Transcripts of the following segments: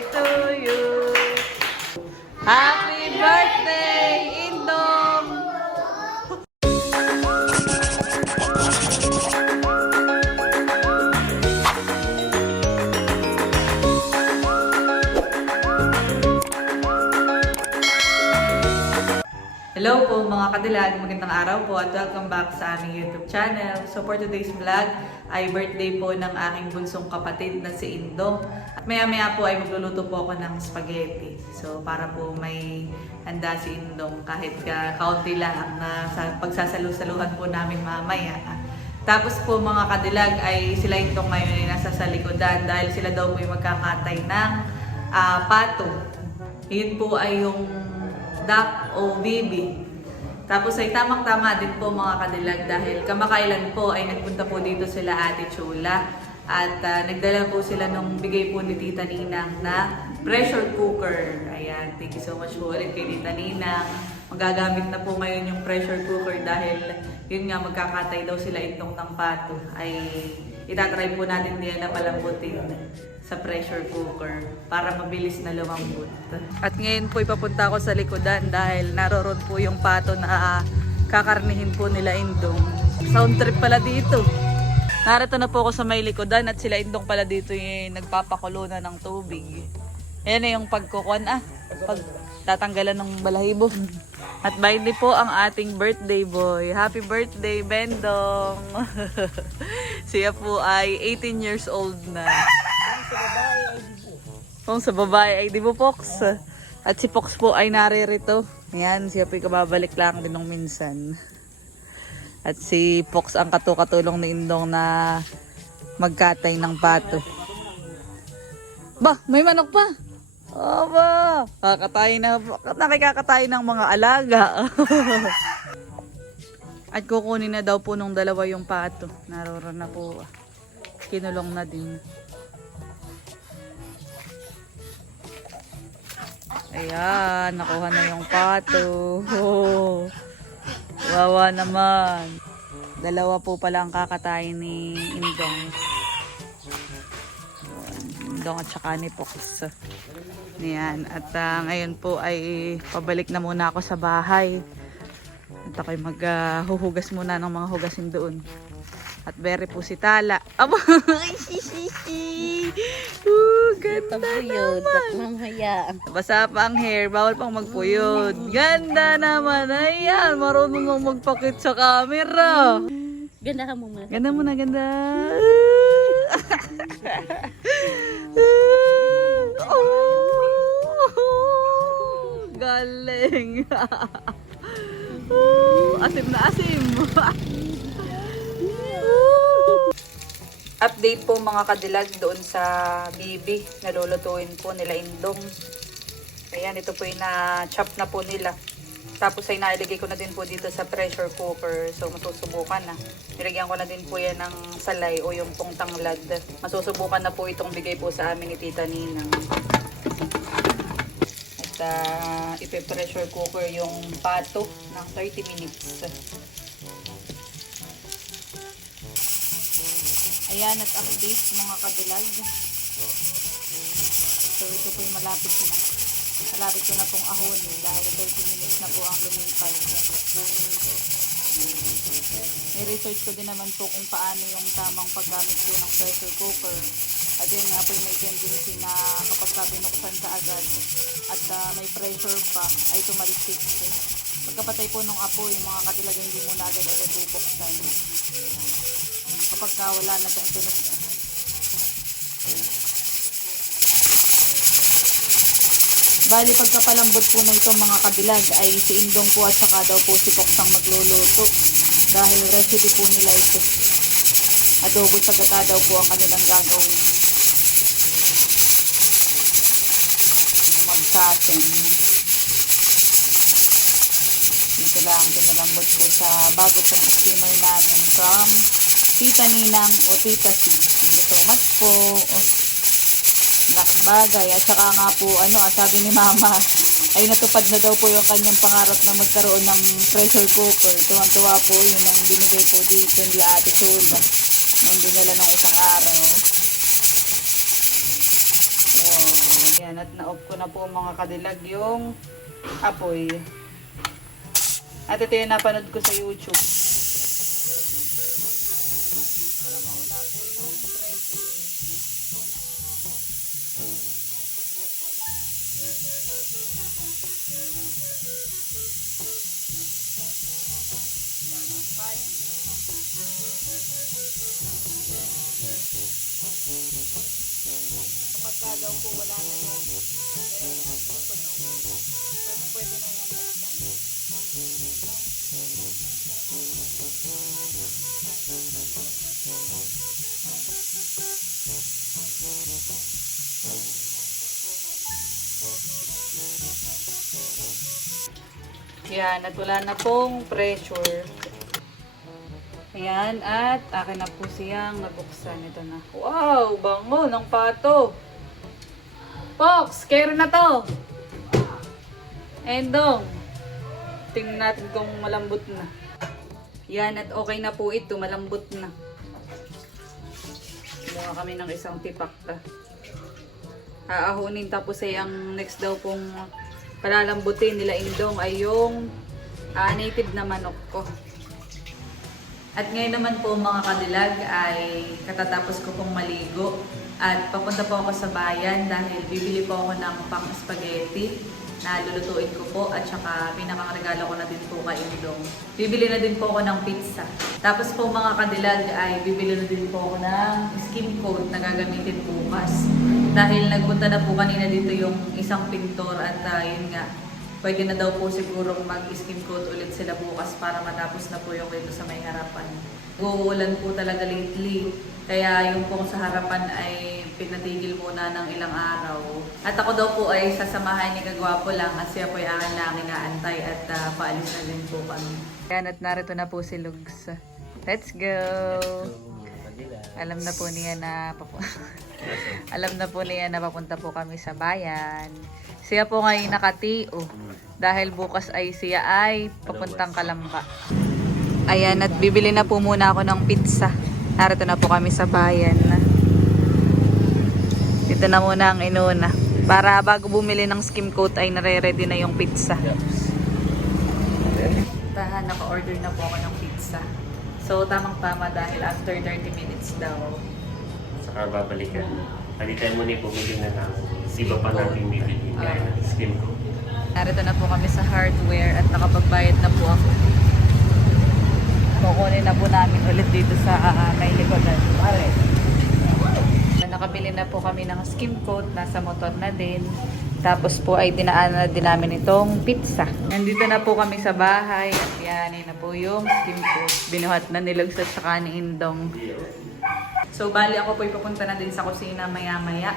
to you. Happy Hello po mga kadilag, magandang araw po at welcome back sa aming YouTube channel. So for today's vlog ay birthday po ng aking bunsong kapatid na si Indong. At maya maya po ay magluluto po ako ng spaghetti. So para po may handa si Indong kahit ka kaunti lang na sa pagsasalu-saluhan po namin mamaya. Tapos po mga kadilag ay sila Indong ngayon ay nasa sa likodan dahil sila daw po ay magkakatay ng ah, pato. Yun po ay yung duck o bibi. Tapos ay tamang-tama din po mga kadilag dahil kamakailan po ay nagpunta po dito sila Ate Chula at ah, nagdala po sila nung bigay po ni Tita Ninang na pressure cooker. Ayan, thank you so much po ulit kay Tita Ninang. Magagamit na po ngayon yung pressure cooker dahil yun nga magkakatay daw sila itong ng ay itatry po natin din na palambutin sa pressure cooker para mabilis na lumambot. At ngayon po ipapunta ako sa likodan dahil naroon po yung pato na kakarnihin po nila Indong. Sound trip pala dito. Narito na po ako sa may likodan at sila Indong pala dito yung nagpapakulo na ng tubig. Ayan na yung pagkukuan ah. Pag tatanggalan ng balahibo. At by the po ang ating birthday boy. Happy birthday, Bendong! Siya po ay 18 years old na. Kung sa babae ay di mo Pox. At si Pox po ay naririto. Yan, siya po kababalik lang din nung minsan. At si Pox ang katukatulong ni Indong na magkatay ng pato. Ba, may manok pa. Aba, kakatay na, nakikakatay ng mga alaga. At kukunin na daw po nung dalawa yung pato. Naroon na po. Kinulong na din. Ayan, nakuha na yung pato. Wawa naman. Dalawa po pala ang kakatayin ni Indong. Indong at saka ni Pox. Ayan. At ah, ngayon po ay pabalik na muna ako sa bahay. At ako'y maghuhugas muna ng mga hugasin doon. At very po si Tala. Sisisi! Uh, ganda Tabuyod, naman! Basa pa ang hair, bawal pang magpuyod. Ganda naman! Ayan, marunong nang magpakit sa camera. Ganda ka mo muna. Ganda mo na, ganda. oh, galing. asim na asim. Update po mga kadilag doon sa bibi. Nalulutuin po nila indong. Ayan, ito po yung na-chop na po nila. Tapos ay nailagay ko na din po dito sa pressure cooker. So masusubukan na. Nilagyan ko na din po yan ng salay o yung pong tanglad. Masusubukan na po itong bigay po sa amin ni Tita Ninang. Uh, ipe-pressure cooker yung pato ng 30 minutes. Ayan at update mga kadilag. So ito po yung malapit na. Malapit ko na pong ahonin dahil 30 minutes na po ang lumipas. May research ko din naman po kung paano yung tamang paggamit po ng pressure cooker. Nga po may tendency na kapag ka binuksan ka agad at ah, may pressure pa ay tumaliksik. Pagkapatay po ng apoy, mga kadilag hindi mo na agad-agad bubuksan. Kapag ka wala na tong tunog. Bali, pagkapalambot po na itong mga kabilag ay si Indong po at saka daw po si Poksang magluluto. Dahil recipe po nila ito. Adobo sa gata daw po ang kanilang gagawin. Magsasin. Dito lang pinalambot po sa bago pong steamer namin from Tita Ninang o Tita C. Thank you so much po. Laking bagay. At saka nga po, ano, ah, sabi ni Mama, ay natupad na daw po yung kanyang pangarap na magkaroon ng pressure cooker. Tuwang-tuwa po yun ang binigay po dito ni Ate Chula. Nung dinala ng isang araw. Wow. Yan. Yan, at na-off ko na po mga kadilag yung apoy. At ito yung napanood ko sa YouTube. Para mawala po yung preso. Yan, at wala na pong pressure. Ayan, at akin na po siyang nabuksan. Ito na. Wow, bango ng pato. Fox, kero na to. Endong. Tingnan natin kung malambot na. Yan, at okay na po ito. Malambot na. Kumuha kami ng isang tipakta. Aahunin tapos ay ang next daw pong palalambutin nila Indong ay yung ah, native na manok ko. At ngayon naman po mga kadilag ay katatapos ko pong maligo at papunta po ako sa bayan dahil bibili po ako ng pang spaghetti na lulutuin ko po at saka pinakang ko na din po kay Indong. Bibili na din po ako ng pizza. Tapos po mga kadilag ay bibili na din po ako ng skin coat na gagamitin bukas. Dahil nagpunta na po kanina dito yung isang pintor at ah, yun nga, pwede na daw po sigurong mag-skin coat ulit sila bukas para matapos na po yung dito sa may harapan. Uulan po talaga lately, kaya yung pong sa harapan ay pinatigil muna ng ilang araw. At ako daw po ay sasamahan ni Kagwapo lang at siya po ay akin lang inaantay at ah, paalis na din po kami. Yan at narito na po si Lugs. Let's go! Alam na po niya na papu- Alam na po niya na papunta po kami sa bayan. Siya po ngayon nakatiyo dahil bukas ay siya ay papuntang Kalamba. Ayan at bibili na po muna ako ng pizza. Narito na po kami sa bayan. Dito na muna ang inuna. Para bago bumili ng skim coat ay nare-ready na yung pizza. Tahan, naka-order na po ako ng pizza. So, tamang-tama dahil after 30 minutes daw. Saka babalikan. Palitan mo na yung bumili na lang. Iba pa natin bibili. Kaya na skin ko. Narito na po kami sa hardware at nakapagbayad na po ako. Kukunin na po namin ulit dito sa uh, may likodan. Pare. Nakabili na po kami ng skim coat. Nasa motor na din. Tapos po ay dinaan na din namin itong pizza. Nandito na po kami sa bahay at yan na po yung skim coat. Binuhat na nilog sa tsaka ni Indong. So, bali ako po ipapunta na din sa kusina maya-maya.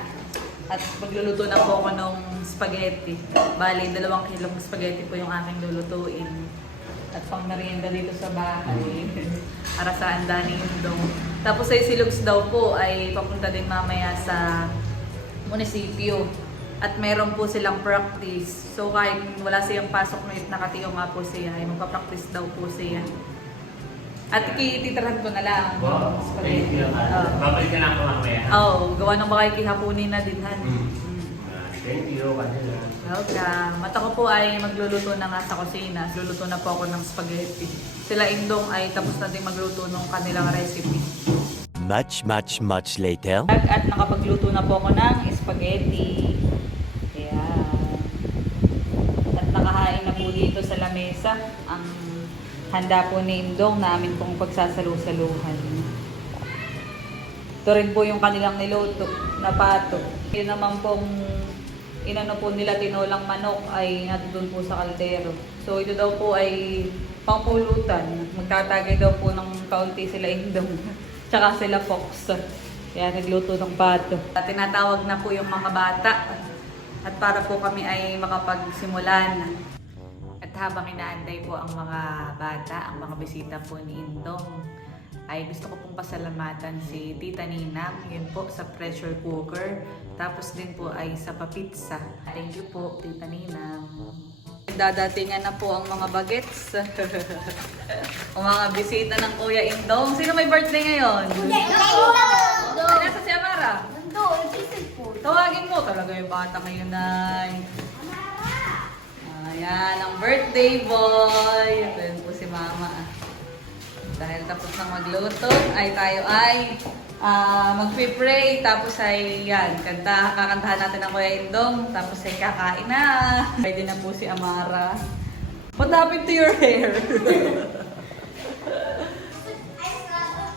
At magluluto na po ako ng spaghetti. Bali, dalawang kilong spaghetti po yung aking lulutuin. At pang merienda dito sa bahay. Para sa anda ni Indong. Tapos ay silugs daw po ay papunta din mamaya sa munisipyo. At meron po silang practice. So kahit wala siyang pasok na nakatiyo nga po siya, ay magpa-practice daw po siya. At kititirahan ko na lang. Wow, thank you. Oo. Babalikan na ako mamaya. Oo, gawa ng baka kihapunin na din, Han. Mm. Mm. Ah, Thank you. Kanila. Welcome. At ako po ay magluluto na nga sa kusina. Luluto na po ako ng spaghetti. Sila Indong ay tapos na din magluto ng kanilang recipe. Much, much, much later. At, at nakapagluto na po ako ng spaghetti. Ayan. At nakahain na po dito sa lamesa ang handa po ni Indong namin pong pagsasalu-saluhan. Ito rin po yung kanilang niluto na pato. Yun naman pong inano po nila tinolang manok ay nandun po sa kaldero. So ito daw po ay pangpulutan. Magtatagay daw po ng kaunti sila Indong. Tsaka sila Fox. Kaya nagluto ng pato. Tinatawag na po yung mga bata. At para po kami ay makapagsimulan. Habang inaantay po ang mga bata, ang mga bisita po ni Indong, ay gusto ko pong pasalamatan si Tita Ninang, yun po sa pressure cooker. Tapos din po ay sa papitsa. Thank you po, Tita Ninang. Dadatingan na po ang mga bagets. ang mga bisita ng Kuya Indong. Sino may birthday ngayon? Ay, nasa si Amara. Tawagin mo. talaga yung bata ngayon ay. Ayan, ang birthday boy. Ito yun po si mama. Dahil tapos na magluto, ay tayo ay ah, magpipray. Tapos ay yan, kanta, kakantahan natin ang Kuya Indong. Tapos ay kakain na. Pwede na po si Amara. What happened to your hair?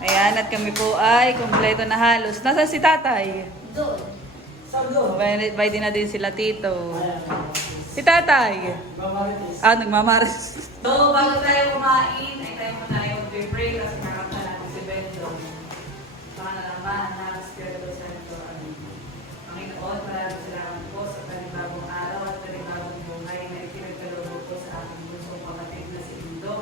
Ayan, at kami po ay kumpleto na halos. Nasaan si tatay? Doon. Pwede na din sila tito. Si tatay? Ah, nagmamaris. So, bago tayo kumain, ay tayo muna yung mag-pray kasi nakakita natin si Bendo. Baka na naman, na-Espiritu Santo. Amen. Panginoon, maraming salamat po sa panibagong araw at panibagong buhay na ipinagkaloob po sa aking busong kapatid na si Indo.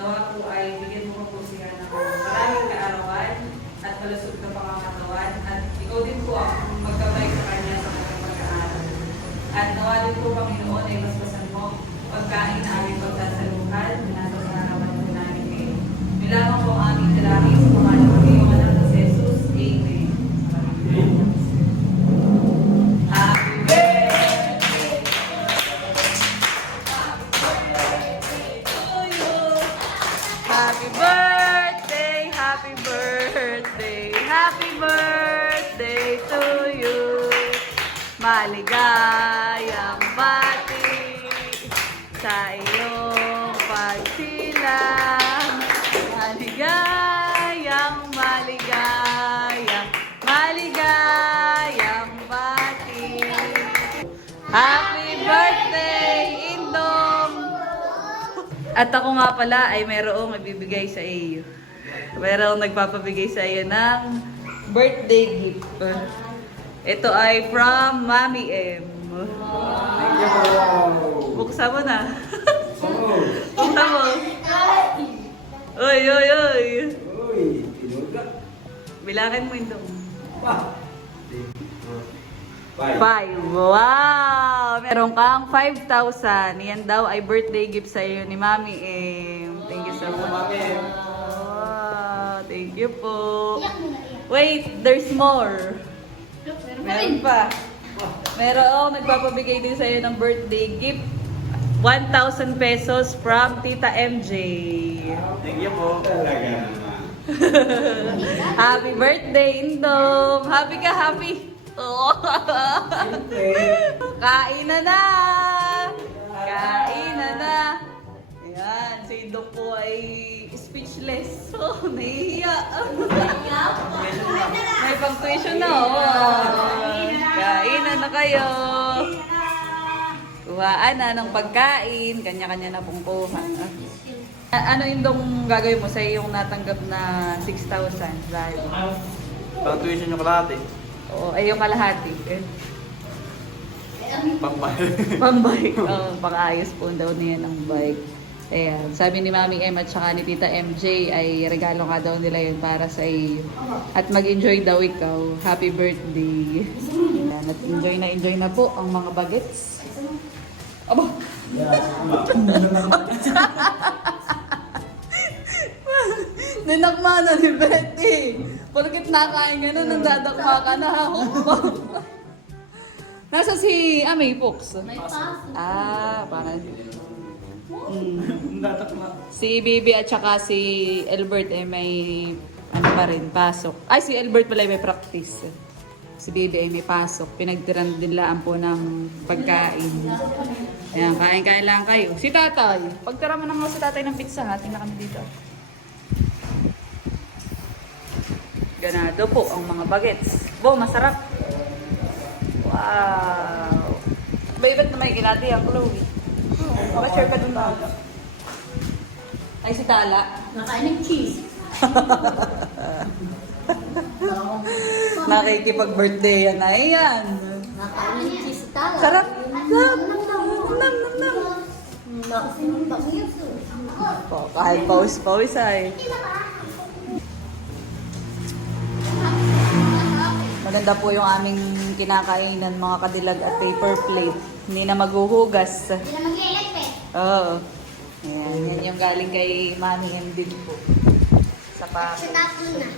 Nawa po ay bigyan mo po siya ng maraming kaarawan at malusog na pangangatawan at ikaw din po ang magkabay sa kanya sa kanyang pag-aaral. Din po Panginoon ay maspasan mo pagkain na aming pagsasaluhan na nasa sa harapan po namin ngayon. Bilangan po ang aming dalangin sa pangalan At ako nga pala ay mayroong nagbibigay sa iyo. Mayroong nagpapabigay sa iyo ng birthday gift. Ito ay from Mami M. Buksan mo na. Buksan mo. Uy, uy, uy. Bilangin mo yung Five. Wow! Meron kang 5,000. Yan daw ay birthday gift sa iyo ni Mami M. Thank you so much. Mami Wow, thank you po. Wait, there's more. Meron pa. Meron nagpapabigay din sa iyo ng birthday gift. 1,000 pesos from Tita MJ. Thank you po. happy birthday, Indong! Happy ka, happy! Oh. Kain na na! Kain na na! Ayan, si Indong po ay speechless. Oh, nahihiya. May punctuation na, oh. Kain na na kayo. Kuhaan na ng pagkain. Kanya-kanya na pong kuha. Ano Indong gagawin mo sa iyong natanggap na 6,000 dahil? Pang tuition yung kalahati. Oo, ay yung kalahati. Eh, Pang bayad. Pang bike. Oo, pang-ayos po daw niya ng bike. Ayan. Sabi ni Mami M at saka ni Tita MJ ay regalo ka daw nila yun para sa iyo. At mag-enjoy daw ikaw. Happy birthday. Ayan. At enjoy na enjoy na po ang mga bagets. Aba! Ninakma na ni Betty. Porkit nakain ka na, nandadakma ka na. Nasa si Amay Fox? Ah, parang... Mm. Si Bibi at saka si Albert eh may ano pa rin, pasok. Ay, si Albert pala ay may practice. Si Bibi ay may pasok. Pinagtiran din lang po ng pagkain. Ayan, kain-kain lang kayo. Si tatay. Pagtira mo naman si tatay ng pizza ha. Tingnan kami dito. Ganado po ang mga bagets. Bo, masarap. Wow. Ba't na may ginati ang Chloe? Maka-share ka dun ba? Ay, si Tala. Nakain ng cheese. Nakikipag-birthday yan na yan. Nakain ng cheese sa tala. Sarap. Nam, nam, nam, nam. Oh, kahit pawis-pawis ay. Maganda po yung aming kinakainan, mga kadilag at paper plate. Hindi na maghuhugas. Hindi na mag-ielect eh. Oo. Ayan, yan yung galing kay Mami and din po. Sa pa. Sa tapo na.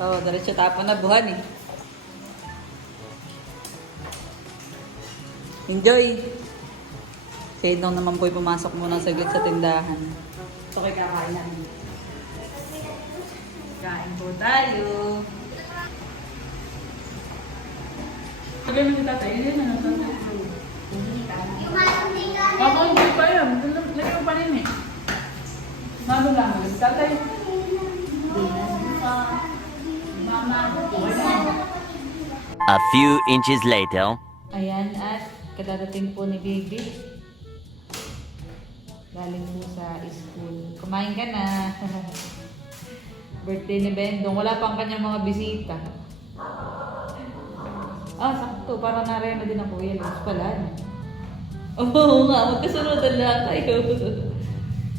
Oo, diretso tapon na buhan eh. Enjoy! Si Indong naman po'y pumasok muna saglit sa tindahan. Ito kay kakain namin. Kain po tayo. Sabi mo ni tatay, yun na tatay. Ako hindi pa yan. Lagyan mo pa rin eh. Mano lang. Tatay. A few inches later. Ayan, at kadadating po ni Baby. Galing po sa school. Kumain ka na. Birthday ni Bendong. Wala pang kanyang mga bisita. Ah, sakto. Parang narena din ang kuya. Luz pala. Oo nga, magkasunod lang kayo.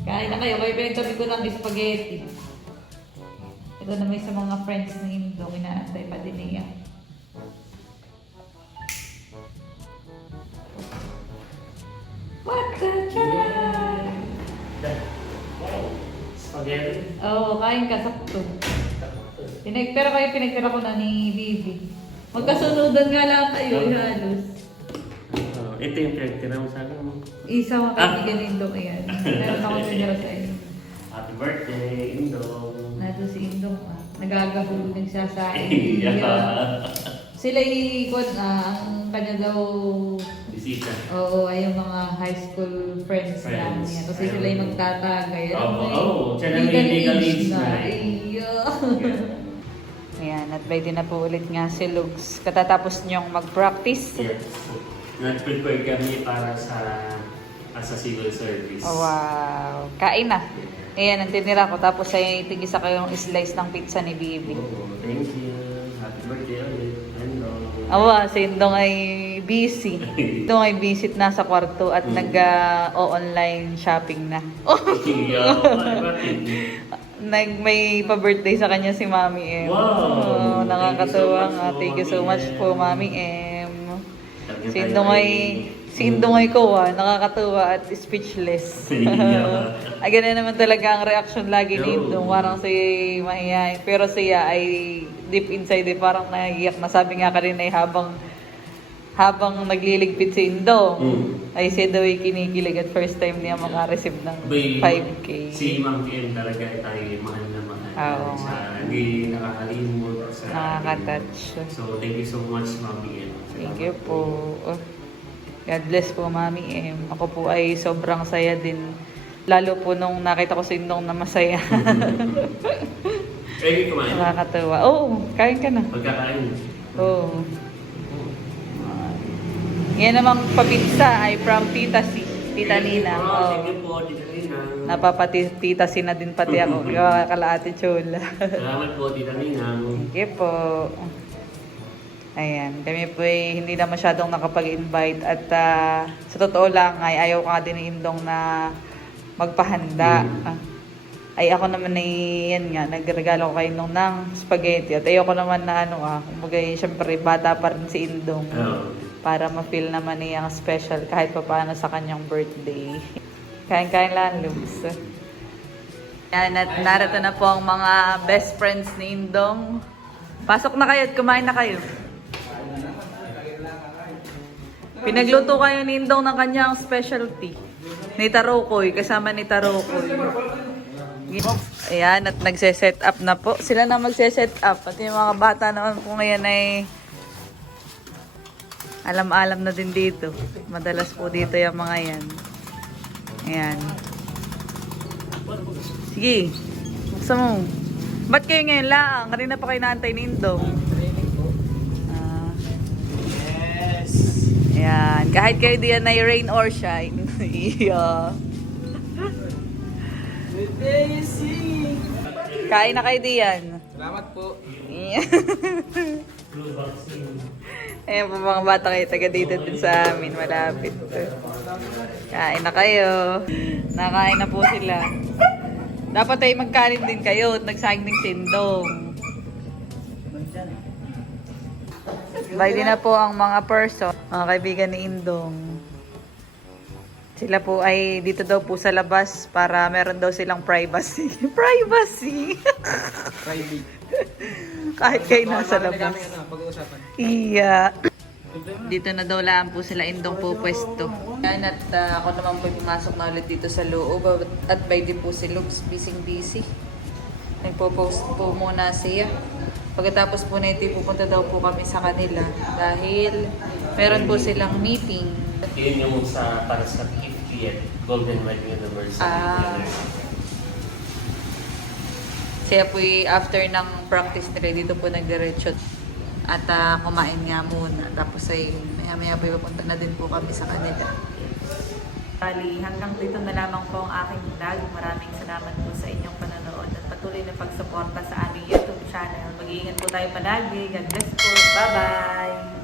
Kain na kayo. Kayo pinagtabi ko ng spaghetti. Ito na may sa mga friends ni Indong. Inaantay pa din niya. What the chan? Spaghetti. Oo, oh, kain ka sakto. Pinag, pero kayo pinagtira ko na ni Bibi. Magkasunodan nga lang kayo, halos. Oh, ito yung pinagtira mo sa akin. mo. Isa mga kaibigan ni Indong, ayan. Meron ako sinira sa inyo. Happy birthday, Indong. Nato si Indong, ah. Nagagahulog nagsasain. Yeah. Sila ikot na, ang kanya daw, Bisita. oo, ay yung mga high school friends, Friends. namin. Kasi sila yung magtatagay. Alam Oo, mo eh, oo. Siya na may legal age na eh. Iyo. Ayan, at ready na po ulit nga si Lugs. Katatapos niyong mag-practice. Yes. Nag-prepare kami para sa as a civil service. Oh, wow. Kain na. Ayan, ang tinira ko. Tapos ay tigisa kayong slice ng pizza ni Bibi. Oh, thank you. Happy birthday ulit. Awa, si Indong ay busy. Indong ay busy at nasa kwarto at Mm. nag-online shopping na. Oh, Yeah? nag may pa-birthday sa kanya si Mami M. Wow. Oh, nakakatuwa Thank you so nga. much Thank you so po, much po, M. Mami M. Sabi Si tayo Indong ay, si Indong ay ko ah, nakakatuwa at speechless. Ay, ganun naman talaga ang reaction lagi ni. Indong. Parang si mahihayin. Pero siya ay deep inside eh, parang naiiyak na. Sabi nga kanina ay habang habang nagliligpit si Indong, Mm. ay siya daw ay kinikilig at first time niya makareceive ng Bay, 5K. Si Ma'am M talaga ay tayo mahal na mahal. Oo. Sa, hindi nakakalimot. Sa, Nakaka-touch. So, thank you so much, Ma'am M. Thank you po. Oh, God bless po, Mami M. Ako po ay sobrang saya din. Lalo po nung nakita ko si Indong na masaya. Ready kumain? Nakakatawa. Oo, oh, kain ka na. Pagkakain. Oo. Oh. Yan namang papitsa ay from Tita Si. Tita Nina. Oh, po, Tita si na din pati ako. Kaya kalaati chula. Salamat po, Tita Nina. You po. Ayan, kami po ay hindi na masyadong nakapag-invite at ah, sa totoo lang ay ayaw ka din ni Indong na magpahanda. Mm. Ay ako naman ay yan nga, nagregalo ko kay Indong ng spaghetti at ayoko naman na ano ah, kumbaga eh, syempre bata pa rin si Indong Oh. Para ma-feel naman niya ang special kahit pa paano sa kanyang birthday. Kain-kain lang, Lubs. Yan, at narito na po ang mga best friends ni Indong. Pasok na kayo at kumain na kayo. Pinagluto kayo ni Indong ng kanyang specialty. Ni Tarokoy, kasama ni Tarokoy. Ayan, at nagse-set up na po. Sila na magse-set up. Pati yung mga bata naman po ngayon ay alam-alam na din dito. Madalas po dito yung mga yan. Ayan. Sige, buksan mo. Ba't kayo ngayon lang? Kanina pa kayo naantay ni Indong. Ah. Yes. Ayan. Kahit kayo diyan ay rain or shine. singing. Kain na kayo diyan. Salamat po. Iya. Ayan po mga bata kayo, taga dito din sa amin, malapit. Kain na kayo. Nakain na po sila. Dapat ay magkanin din kayo at nagsayang ng sindong. Din na po ang mga person, mga kaibigan ni Indong. Sila po ay dito daw po sa labas para meron daw silang privacy. privacy! Private. Kahit kayo nasa labas. ano, pag-uusapan. Iya. Dito na daw lang po sila indong po pwesto. Yan at ah, ako naman po pumasok na ulit dito sa loob at by di po si Looks busy busy. Nagpo-post po muna siya. Pagkatapos po na ito, pupunta daw po kami sa kanila dahil meron po silang meeting. Yun yung sa, para sa 50th Golden Wedding Anniversary. Ah. Kaya po after ng practice nila, dito po nagdiretso at ah, kumain nga muna. Tapos ay maya maya po ipapunta na din po kami sa kanila. Bali, hanggang dito na lamang po ang aking vlog. Maraming salamat po sa inyong panonood at patuloy na pagsuporta sa aming YouTube channel. Mag-iingat po tayo palagi. God bless po. Bye-bye!